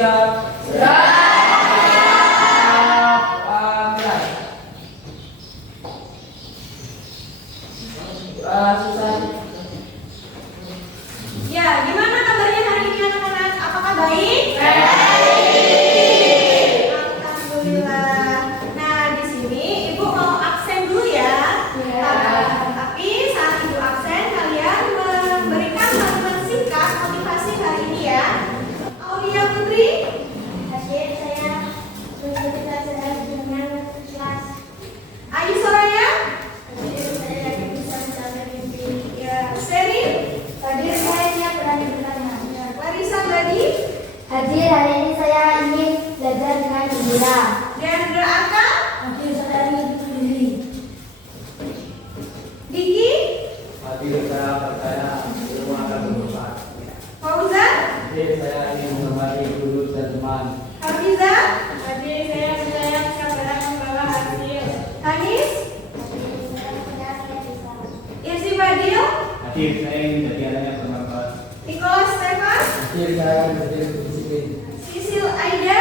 siap. Susah. Ya, gimana kabarnya hari ini anak-anak? Apakah baik? Alhamdulillah. Nah, di sini Ibu mau absen dulu ya. Tapi saat Ibu absen, kalian memberikan kalimat singkat motivasi hari ini ya. Aulia Putri. Hadir saya bercerita dengan kelas. Ayu Soraya. Hadir saya lagi bisa mencapai mimpi. Ya, Sherin. Hadir saya siap berani bertanya. Larissa Gladi. Hadir hari ini saya ingin belajar dengan gembira. Deandra Arka. Hadir saya ingin berdiri. Diki. Hadir saya percaya ilmu akan bermanfaat. Fauzan. Hadir saya ingin mengembali guru dan teman. Hafiza. Hadir saya percaya bisa berani membawa hasil. Hanis. Hadir saya percaya saya bisa. Irsi Fadil. Hadir saya ingin menjadi anak yang bermanfaat. Nicholas Stefan. Hadir saya ingin menjadi disiplin. Sisil Aida.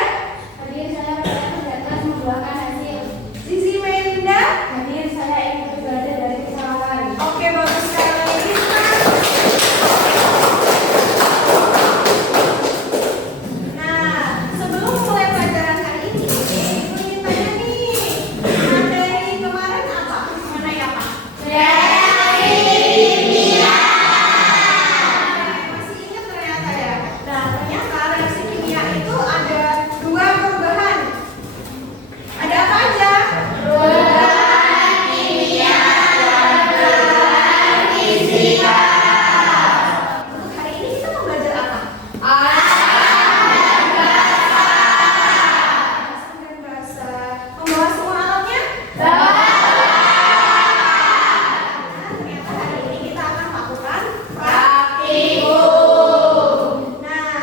Hadir saya percaya dapat membuahkan hasil. Sisi Melinda. Hadir saya ingin belajar dari kesalahan. Oke, bagus sekali. Nah, sebelum mulai pelajaran hari ini, Ibu ingin tanya nih, materi kemarin apa? Mana ya, Pak? Masih ingat ternyata ya? Nah, ternyata reaksi kimia itu ada dua perubahan. Ada apa aja? Untuk hari ini kita mau belajar apa? Asam dan basa. Membawa semua alatnya? Nah, ternyata hari ini kita akan melakukan praktikum. Nah,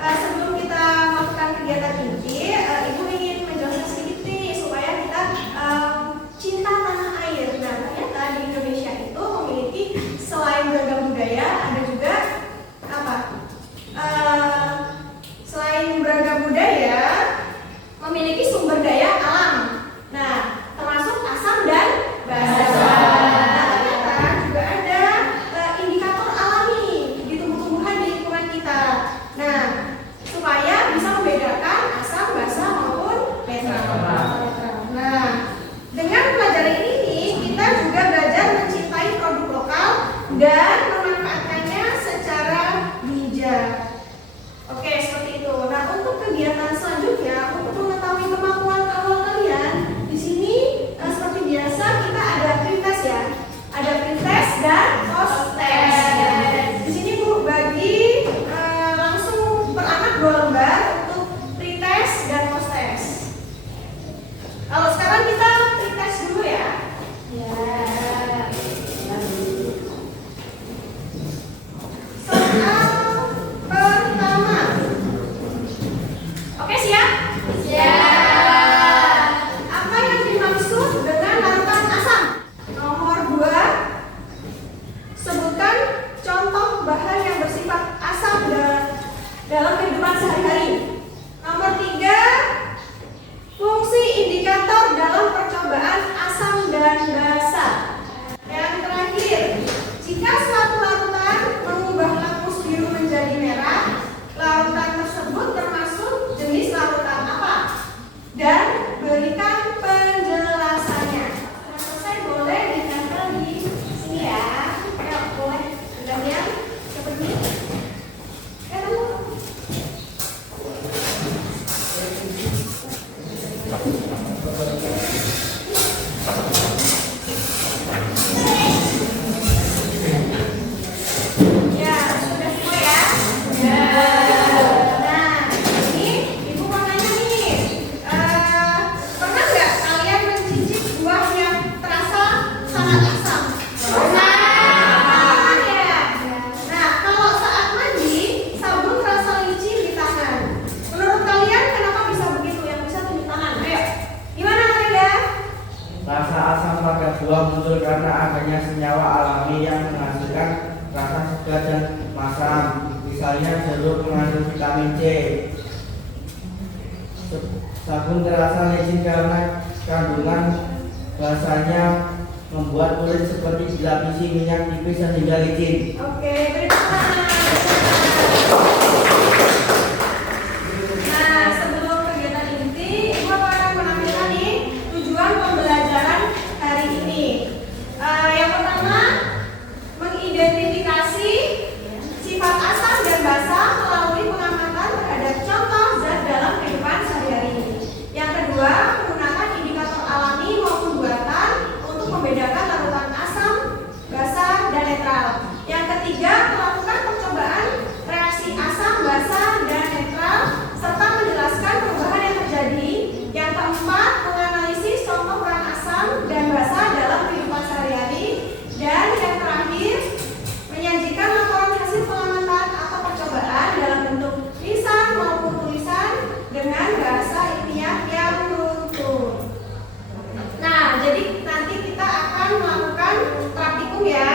sebelum kita melakukan kegiatan ini, Ibu ingin menjelaskan sedikit nih supaya kita cinta tanah air. Nah, ternyata di Indonesia itu memiliki selain beragam budaya, ada juga apa? Selain beragam budaya, memiliki sumber daya alam. Nah, termasuk asam dan basa. Nah, ternyata juga ada indikator alami di tumbuh-tumbuhan di lingkungan kita. Nah, supaya bisa membedakan asam, basa maupun netral. Nah, dengan pelajaran ini kita juga belajar mencintai produk lokal dan memanfaatkannya secara bijak. Oke, seperti itu. Nah, untuk kegiatan selanjutnya, untuk mengetahui kemampuan awal kalian, di sini seperti biasa kita ada pretest ya. Ada pretest dan post test. Di sini Bu bagi langsung per anak 2 lembar untuk pretest dan post test. Kalau sekarang kita pretest dulu ya. Soal pertama. Oke, siap? Apa yang dimaksud dengan larutan asam? Nomor 2. Sebutkan contoh bahan yang bersifat asam dalam kehidupan sehari-hari. Nomor 3. Fungsi indikator dalam percobaan asam dan basa. Yang terakhir, jika suatu larutan mengubah lakmus biru menjadi merah, larutan tersebut termasuk jenis larutan apa? Dan berikan penjelasannya. Nah, selesai boleh ditempel di sini ya. Ayo, boleh. Gantian seperti ini. Ya, tunggu. Ya, sudah semua ya? Nah, ini Ibu mau nanya nih, pernah nggak kalian mencicip buah yang terasa sangat asam? Pernah ya? Nah, kalau saat mandi, sabun terasa licin di tangan. Menurut kalian kenapa bisa begitu? Yang bisa tunjuk tangan, ayo. Gimana Reda? Rasa asam pada buah muncul karena adanya senyawa alami yang menghasilkan rasa segar dan masam. Misalnya jeruk mengandung vitamin C. Sabun terasa licin karena kandungan basanya membuat kulit seperti dilapisi minyak tipis sehingga licin. Oke, beri tepuk tangan. Nah, sebelum kegiatan inti, Ibu akan menampilkan nih tujuan pembelajaran hari ini. Yang pertama, mengidentifikasi sifat asam dan basa melalui pengamatan terhadap contoh zat dalam kehidupan sehari-hari. Yang kedua, menggunakan indikator alami maupun buatan untuk membedakan larutan asam, basa, dan netral. Yang ketiga, melakukan percobaan reaksi asam, basa, dan netral serta menjelaskan perubahan yang terjadi. Yang keempat, menganalisis contoh peran asam dan basa dalam kehidupan sehari-hari. Dan yang terakhir, menyajikan laporan hasil pengamatan atau percobaan dalam bentuk lisan maupun tulisan dengan bahasa ilmiah yang runtun. Nah, jadi nanti kita akan melakukan praktikum ya.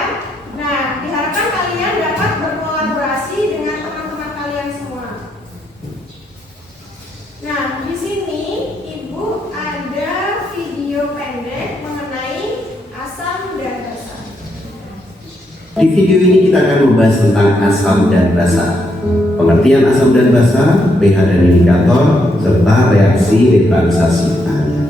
Nah, diharapkan kalian dapat berkolaborasi dengan teman-teman kalian semua. Nah, di sini Ibu ada video pendek mengenai asam dan basa. Di video ini kita akan membahas tentang asam dan basa, pengertian asam dan basa, pH dan indikator, serta reaksi netralisasi air.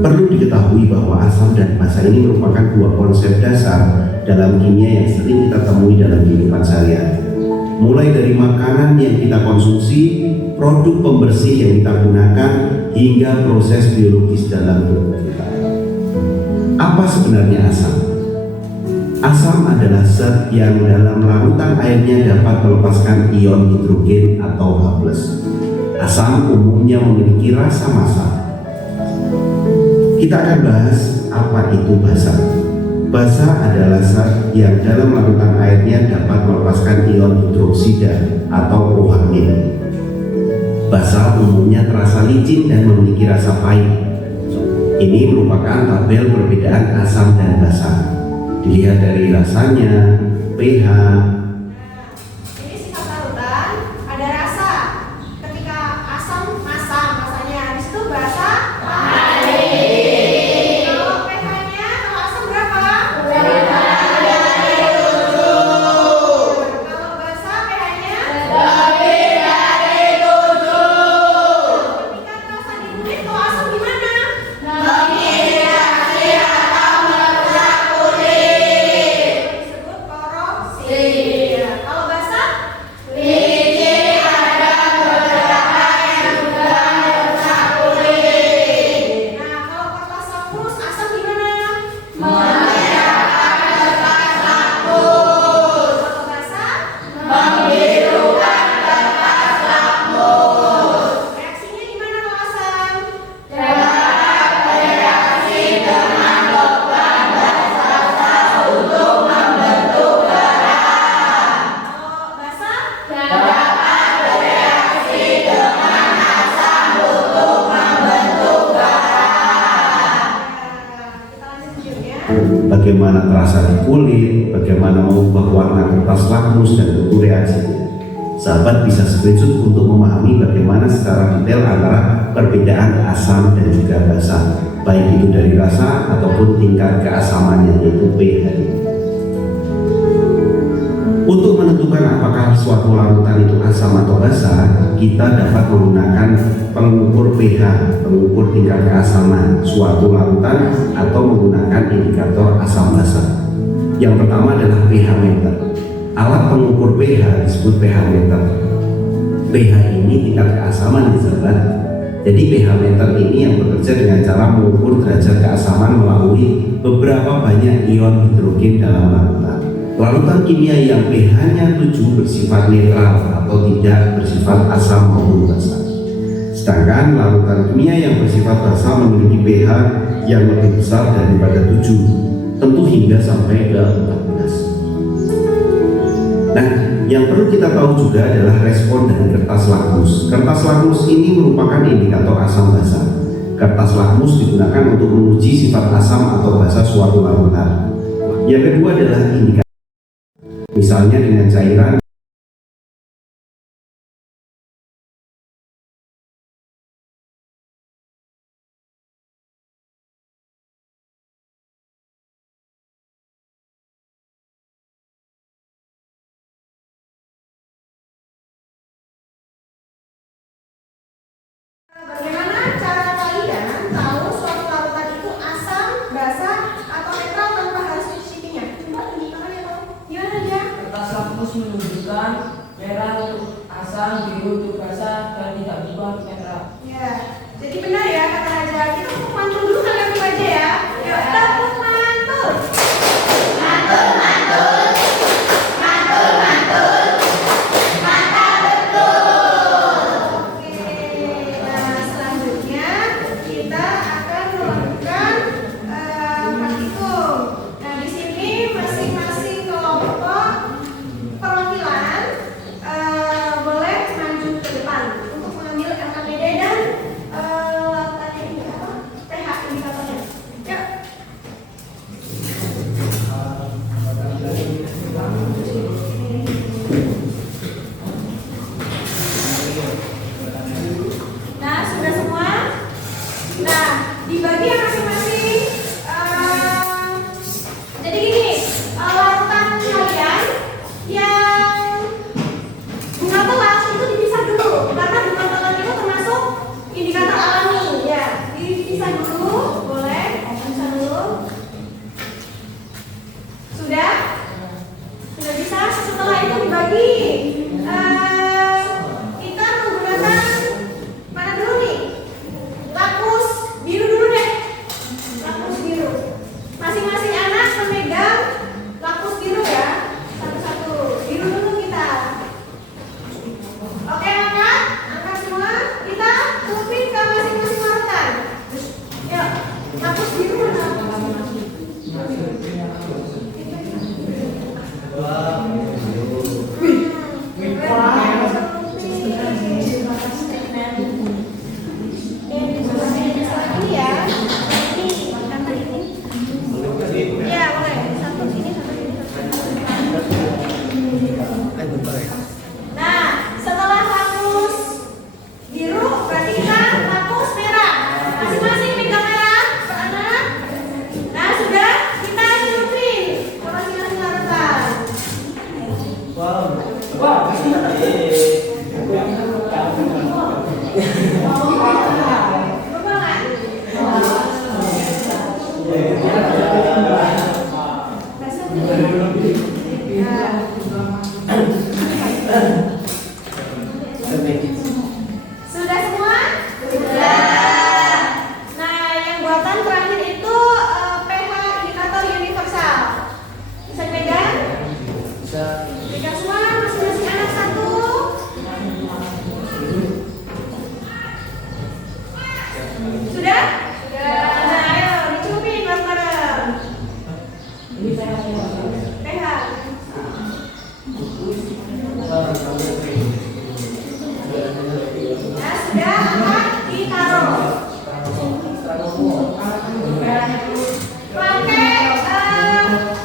Perlu diketahui bahwa asam dan basa ini merupakan dua konsep dasar dalam kimia yang sering kita temui dalam kehidupan sehari-hari. Mulai dari makanan yang kita konsumsi, produk pembersih yang kita gunakan, hingga proses biologis dalam tubuh kita. Apa sebenarnya asam? Asam adalah zat yang dalam larutan airnya dapat melepaskan ion hidrogen atau H+. Asam umumnya memiliki rasa masam. Kita akan bahas apa itu basa. Basa adalah zat yang dalam larutan airnya dapat melepaskan ion hidroksida atau OH-. Basa umumnya terasa licin dan memiliki rasa pahit. Ini merupakan tabel perbedaan asam dan basa. Dilihat dari rasanya, pH. Ini sifat larutan, ada rasa. Ketika asam masam rasanya, habis itu basa pahit. Kalau pH-nya, kalau asam berapa? Kalau basa pH-nya ketika terasa di kulit, kalau asam gimana? Disebut korosif. Kalau basa? Nah, kalau kertas lapus asam gimana? Kalau basa? Reaksinya gimana kalau asam? Kalau basa? Kita lanjut videonya. Bagaimana terasa di kulit, bagaimana mengubah warna kertas lakmus dan bentuk reaksinya. Sahabat bisa screenshot untuk memahami bagaimana secara detail antara perbedaan asam dan juga basa, baik itu dari rasa ataupun tingkat keasamannya, yaitu pH. Untuk menentukan apakah suatu larutan itu asam atau basa, kita dapat menggunakan pengukur pH, pengukur tingkat keasaman suatu larutan, atau menggunakan indikator asam basa. Yang pertama adalah pH meter. Alat pengukur pH disebut pH meter. pH ini tingkat keasaman, sahabat. Jadi pH meter ini yang bekerja dengan cara mengukur derajat keasaman melalui beberapa banyak ion hidrogen dalam larutan. Larutan kimia yang pH-nya 7 bersifat netral atau tidak bersifat asam maupun basa. Sedangkan larutan kimia yang bersifat basa memiliki pH yang lebih besar daripada 7, tentu hingga sampai ke 14. Nah, yang perlu kita tahu juga adalah respon dari kertas lakmus. Kertas lakmus ini merupakan indikator asam basa. Kertas lakmus digunakan untuk menguji sifat asam atau basa suatu larutan. Yang kedua adalah indikator, misalnya dengan cairan lapus menunjukkan merah untuk asam, biru untuk basa, dan tidak berubah untuk netral. Ya, jadi benar ya kata Raja. Kita tepuk mantul dulu kalian aja ya. Yuk, tepuk mantul. Mantul, mantul. Mantul, mantul. Mantap betul. Oke, nah selanjutnya kita akan melakukan praktikum. Nah di sini masing-masing kelompok perwakilan boleh maju ke depan untuk mengambil LKPD dan tadi apa? PH indikatornya. Yuk. Nah, sudah semua? Nah, dibagi yang masing-masing. Jadi gini, larutan kalian yang bunga telang itu dipisah dulu karena bunga telang itu termasuk indikator alami ya. Dipisah dulu, boleh? Pisah dulu. Sudah? Sudah bisa? Setelah itu dibagi. Kita menggunakan mana dulu nih? Lapus biru dulu deh. Lapus biru. Masing-masing anak memegang lapus biru ya. Satu-satu. Biru dulu kita. Oke, angkat semua. Kita tupin ke masing-masing larutan. Yuk, lapus biru mana? Ini ya. Ini kata ini. Iya, boleh. Satu sini, satu sini, satu sini. Nah, setelah lapus biru, berarti kita lapus merah. Masing-masing pegang merah, per anak. Nah, sudah kita nyuprin ke masing-masing larutan. Coba nggak? Sudah semua? Sudah. Nah, yang buatan terakhir itu pH indikator universal. Bisa dipegang? Bisa. Pegang semua, masing-masing anak satu. Sudah? Sudah. Nah, ayo dicubin bareng-bareng. pH. Nah, sudah akan ditaruh. Pakai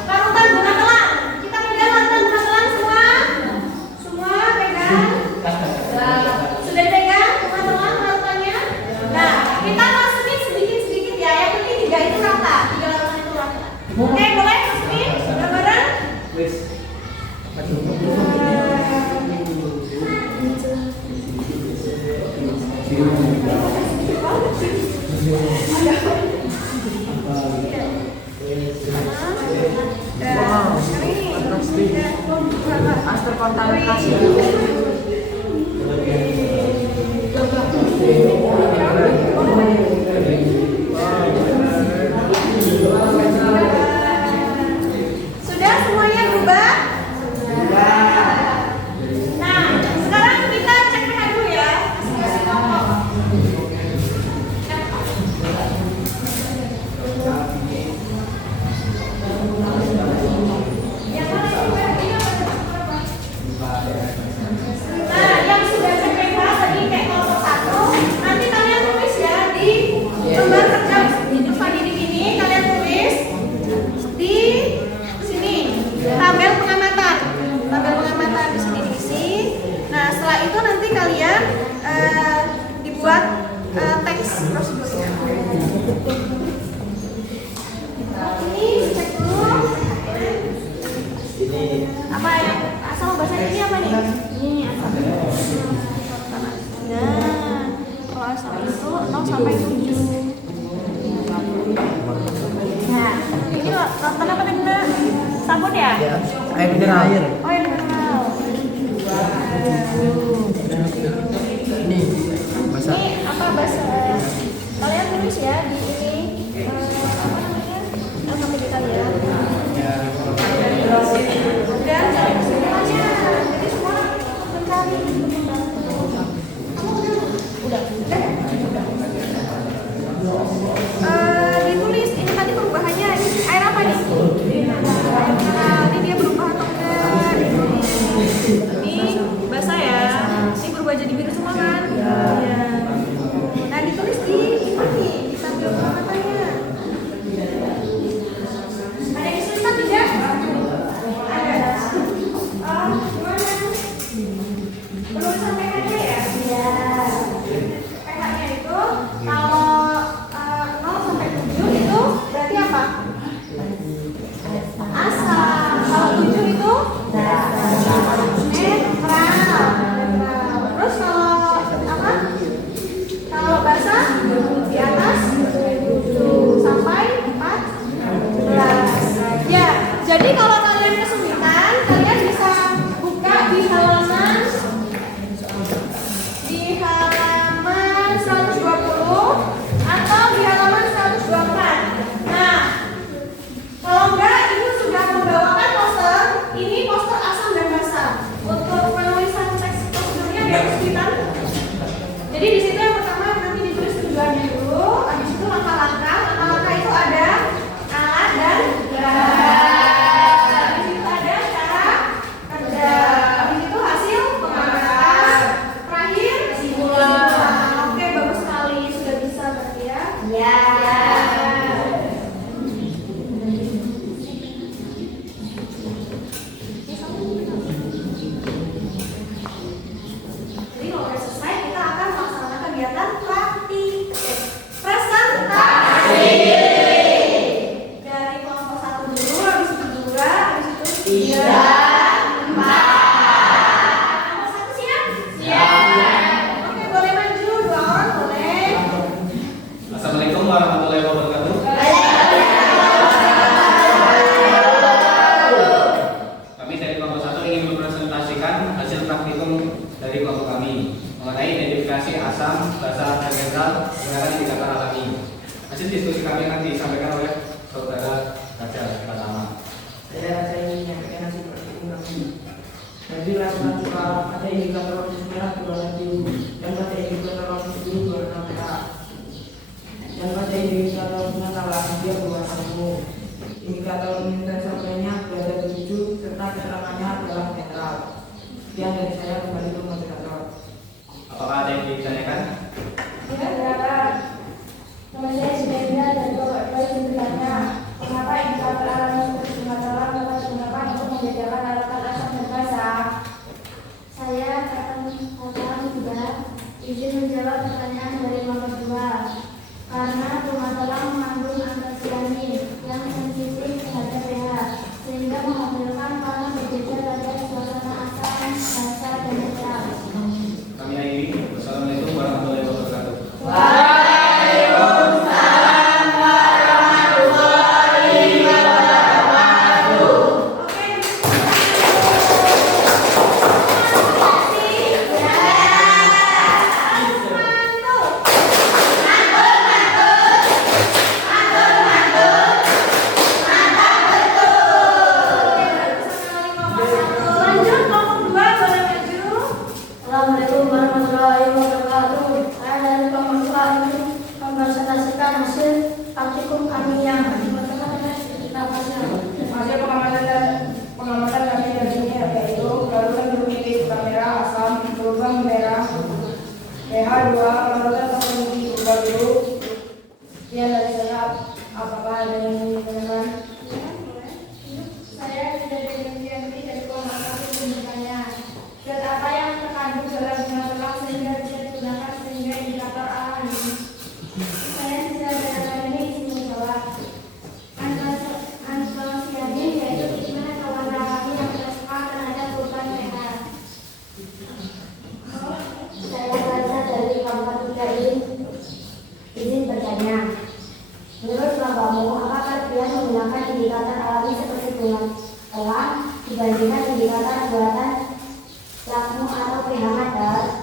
larutan bunga telang. Kita pegang larutan bunga telang semua. Semua pegang. Sudah pegang bunga telang larutannya. Nah, kita masukin sedikit-sedikit ya. Yang penting tiga itu rata. Tiga larutan itu rata. Oke, boleh masukin bareng-bareng. Pas terkontaminasi. Sudah semuanya berubah? Nah, sekarang kita cek pH dulu ya. Masing-masing kelompok. Yang mana ini pH-nya berapa? Nah, yang sudah cek pH tadi kayak kelompok 1, nanti kalian tulis ya di lembar kerja Puspa Didik ini, kalian tulis di sini tabel pengamatan. Tabel pengamatan di sini diisi. Nah, setelah itu nanti kalian dibuat teks prosedurnya. Ini cek dulu. Apa ya? Asal bahasa ini apa nih? Ini asal. Nah, kalau asal itu 0 sampai 7. Nah, ini larutan apa tadi? Sabun ya? Air mineral. Oh, air mineral. Ini apa bahasa? Kalian tulis ya di ini apa namanya? Alfabet kalian. Dan cari kesimpulannya. Jadi semua mencari udah. Ditulis ini tadi perubahannya ini air apa nih? Ini dia berubah atau enggak? Ini basah ya. Ini berubah jadi biru semua kan? Iya. Nah ditulis di ini di samping matanya. Ada yang kesulitan tidak? Ada. Gimana? Perlu disampaikan aja ya? Iya. PH-nya itu kalau 0 sampai 7 itu berarti apa? Asam. Kalau 7 itu netral. Terus kalau apa? Kalau basah di atas 7 sampai 14. Ya, jadi kalau kalian kesulitan, kalian bisa buka di halaman 120 atau di halaman 124. Nah, kalau enggak ibu sudah membawakan poster. Ini poster asam dan basa. Untuk penulisan teks prosedurnya ada kesulitan. Jadi di situ yang pertama nanti ditulis tujuannya dulu. Habis itu langkah-langkah. Langkah-langkah itu ada alat dan berat. Habis itu ada cara kerja. Habis itu hasil pengamatan. Terakhir simulasi. Oke, bagus sekali sudah bisa berarti ya. Ya. Jadi kalau udah selesai kita akan melaksanakan kegiatan praktik. Presentasi. Dari kelompok 1 dulu, habis itu 2, habis itu 3, 4. Kelompok 1 siap? Siap. Oke, boleh maju 2 orang boleh. Assalamualaikum warahmatullahi wabarakatuh. Kami dari kelompok 1 ingin mempresentasikan hasil praktikum dari kelompok kami mengenai identifikasi asam, basa, dan netral menggunakan indikator alami. Hasil diskusi kami akan disampaikan oleh Saudara Raja pertama. Saya ingin menyampaikan hasil praktikum kami. Jadi rasa suka ada indikator warna merah berwarna biru dan pada indikator warna biru berwarna merah. Dan pada indikator warna merah dia berwarna ungu. Indikator intensifnya berada di 7 serta keterangannya adalah netral. Sekian dari saya, kembali ke moderator. Apakah ada yang ditanyakan? Nama saya Zubeda dari Bapak Ibu bertanya, mengapa indikator alami seperti pengetahuan dapat digunakan untuk membedakan alatan asam dan basa? Saya akan juga izin menjawab pertanyaan dari nomor 2. Karena pengetahuan mengandung antosianin yang sensitif terhadap pH, sehingga menghasilkan warna berbeda pada suasana asam, basa, dan netral. Kami akhiri. Wassalamualaikum warahmatullahi wabarakatuh. Lanjut kelompok 2 boleh maju. Assalamualaikum warahmatullahi wabarakatuh. Saya dari kelompok 2 ini mempresentasikan hasil praktikum kami yang dibutuhkan oleh kita pasien. Hasil pengamatan kami dari sini yaitu larutan bermilik merah asam berubah merah pH 2 larutan terpenuhi berubah biru. Sekian dari saya, apakah ada yang ingin ditanyakan? Saya sudah diganti dari kelompok 1 bertanya, zat apa yang terkandung dalam bunga telang sehingga bisa digunakan sehingga indikator alami? Saya bisa datang ini izin menjawab. Antosianin yaitu pigmen pewarna alami yang tersuka terhadap perubahan pH. Saya Raja dari kelompok 3 ini izin bertanya. Menurut kelompokmu, apakah kalian menggunakan indikator alami seperti bunga telang dibandingkan indikator buatan lakmu atau pH kadar.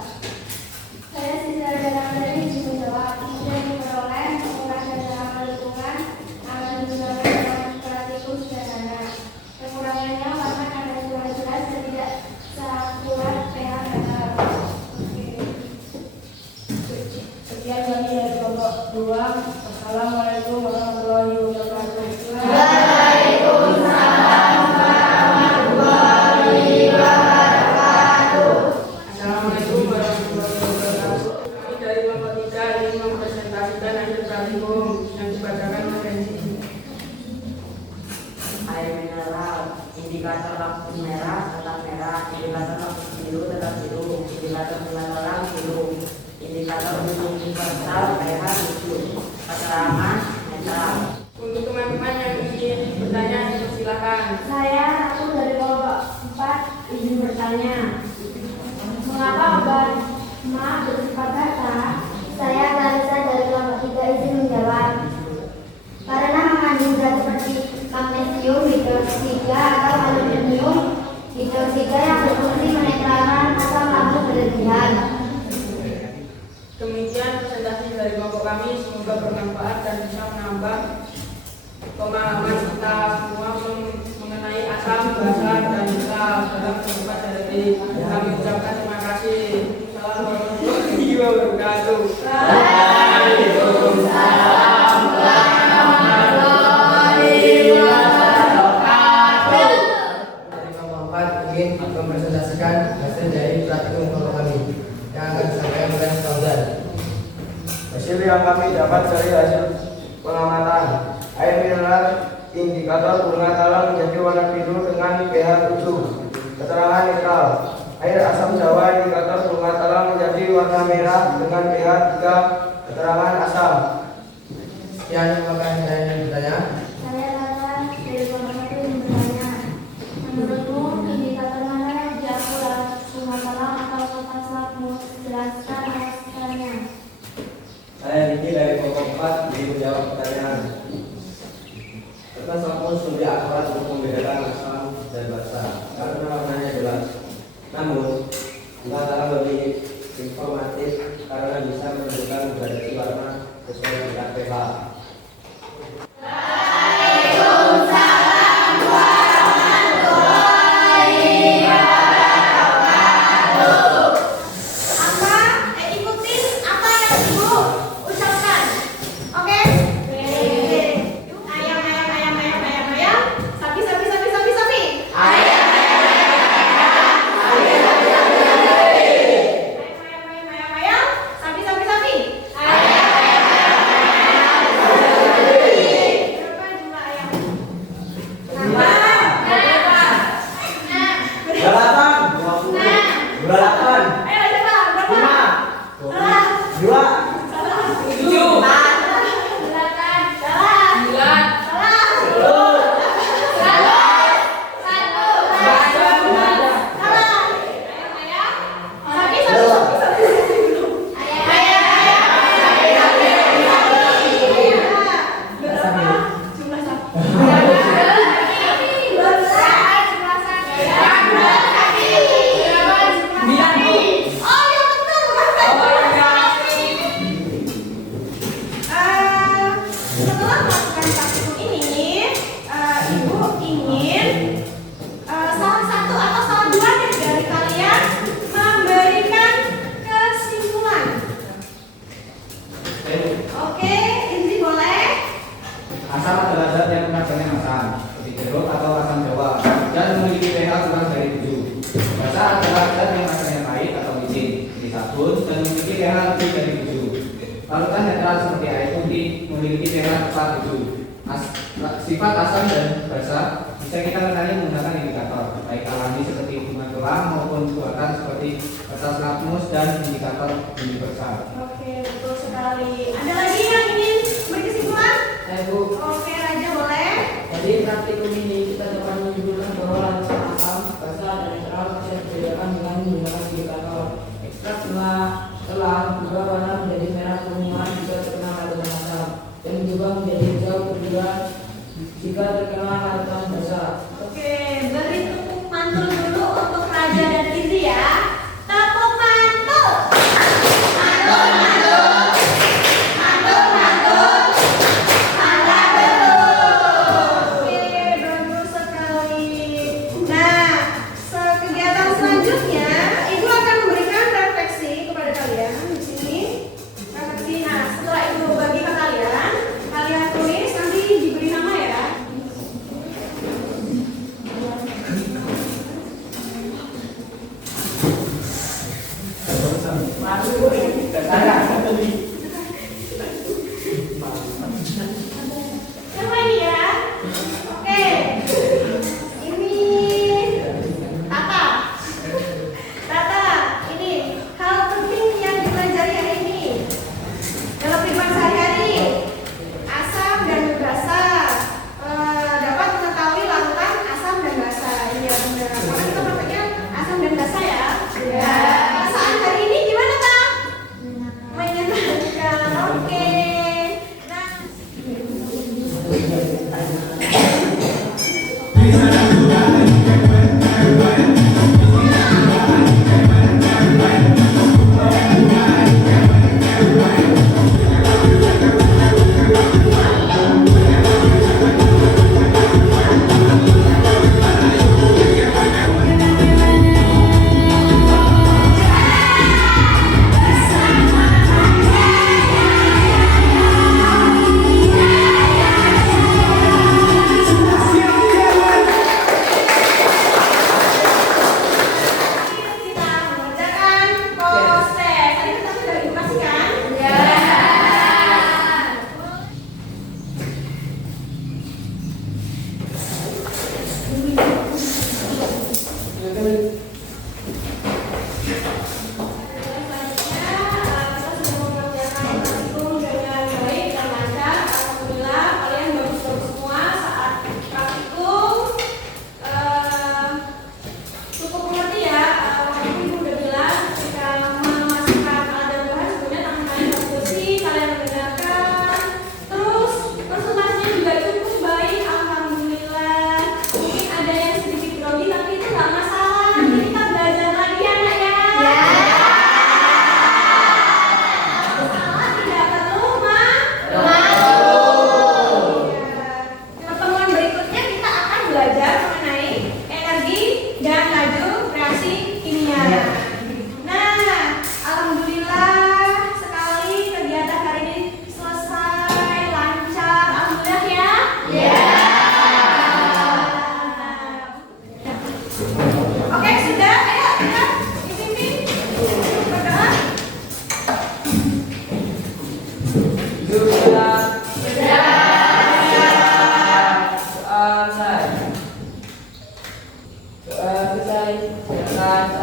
Saya siswa dari izin menjawab, kemudian memperoleh penggunaan dan ramah lingkungan aman digunakan dengan praktikum sederhana. Kekurangannya karena kadar kurang jelas dan tidak seakurat pH kadar. Sekian dari kelompok 2. Assalamualaikum warahmatullahi wabarakatuh. Assalamualaikum warahmatullahi wabarakatuh. Kami dari kelompok 3 ingin mempresentasikan hasil praktikum yang dibacakan referensi. Air mineral, indikator lampu merah tetap merah, indikator lampu biru tetap biru, indikator bunga terang biru, indikator universal pH 7, keterangan netral. Untuk teman-teman yang ingin bertanya, silakan. Saya Ratu dari kelompok 4 izin bertanya. Mengapa obat ma bersifat basah? Saya Clarissa dari kelompok 3 izin menjawab. Karena mengandung zat seperti magnesium hidroksida atau aluminium hidroksida yang berfungsi menetralkan asam lambung berlebihan. Demikian presentasi dari kelompok kami, semoga bermanfaat dan bisa menambah pemahaman kita semua mengenai asam, basa, dan kita dalam kehidupan sehari-hari. Kami ucapkan terima kasih. Assalamualaikum warahmatullahi wabarakatuh. Waalaikumsalam warahmatullahi wabarakatuh. Dari kelompok 4 ingin mempresentasikan hasil dari praktikum kelompok kami yang akan disampaikan oleh Fauzan. Hasil yang kami dapat dari hasil pengamatan air mineral indikator bunga talang menjadi warna biru dengan pH 7. Keterangan netral. Air asam jawa indikator bunga talang menjadi warna merah dengan pH 3. Keterangan asam. Sekian apakah saya ingin bertanya? Saya Lala dari kelompok 1 izin bertanya. Menurutmu indikator mana yang lebih akurat, bunga talang atau kertas lakmus? Jelaskan alasannya. Saya Diki dari kelompok 4 ingin menjawab pertanyaan. Kertas lakmus lebih akurat untuk membedakan asam dan basa karena warnanya jelas. Namun, bunga talang lebih informatif karena bisa menunjukkan gradasi warna sesuai dengan pH. Waalaikumsalam warahmatullahi wabarakatuh. Ikutin apa yang Ibu ucapkan. Oke? Yuk, ayam. Sapi. Ayam. Sapi. Berapa jumlah ayam? Berapa? 28, Ayo coba berapa? 2, Salah. 7. Setelah melakukan praktikum ini, Ibu ingin salah satu atau salah dua dari kalian memberikan kesimpulan. Oke, ini boleh. Asam adalah zat yang mengandung asam, seperti jeruk atau asam jawa, dan memiliki pH kurang dari 7. Basa adalah zat yang mengandung pahit atau micin, seperti sabun, dan memiliki pH lebih dari 7. Larutan netral seperti air putih memiliki pH tepat 7. Sifat asam dan basa bisa kita kenali menggunakan indikator, baik alami seperti bunga tulang maupun buatan seperti kertas lakmus dan indikator universal. Oke, betul sekali. Ada lagi yang ingin berkesimpulan? Saya Bu, Oke, Raja boleh. dari praktikum ini kita dapat menunjukkan bahwa larutan asam, basa, dan netral bisa dibedakan dengan menggunakan indikator. Ekstrak telah berubah warna menjadi merah keunguan jika terkena larutan asam, dan berubah menjadi hijau kedua jika terkena larutan basa. Oke, beri tepuk mantul dulu untuk Raja dan Izzy ya. Tepuk Kita